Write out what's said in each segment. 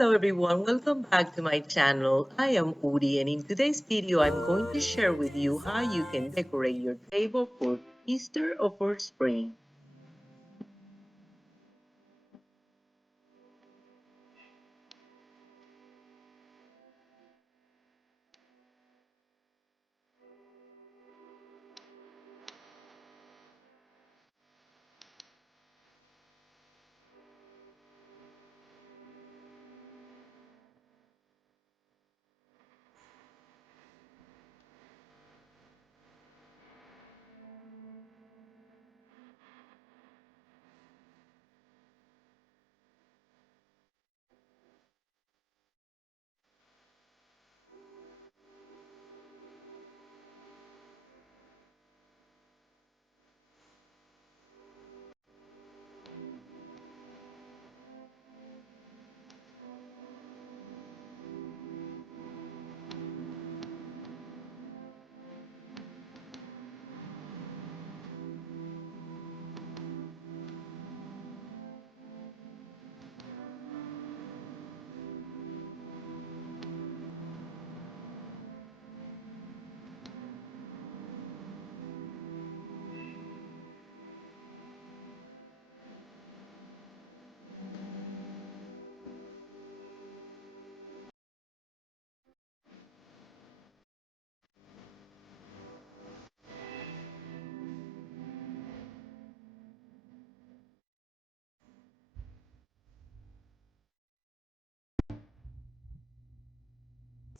Hello everyone, welcome back to my channel. I am Udi and in today's video I'm going to share with you how you can decorate your table for Easter or for spring.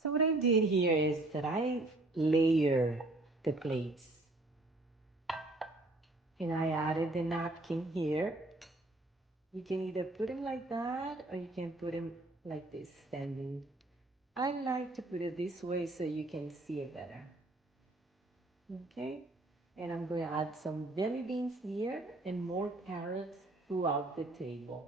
So what I did here is that I layer the plates and I added the napkin here. You can either put them like that or you can put them like this standing. I like to put it this way so you can see it better. Okay, and I'm going to add some jelly beans here and more carrots throughout the table.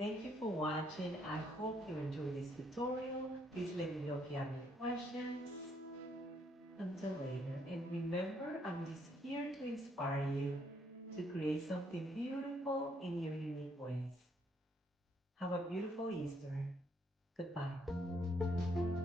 Thank you for watching. I hope you enjoyed this tutorial. Please let me know if you have any questions. Until later. And remember, I'm just here to inspire you to create something beautiful in your unique ways. Have a beautiful Easter. Goodbye.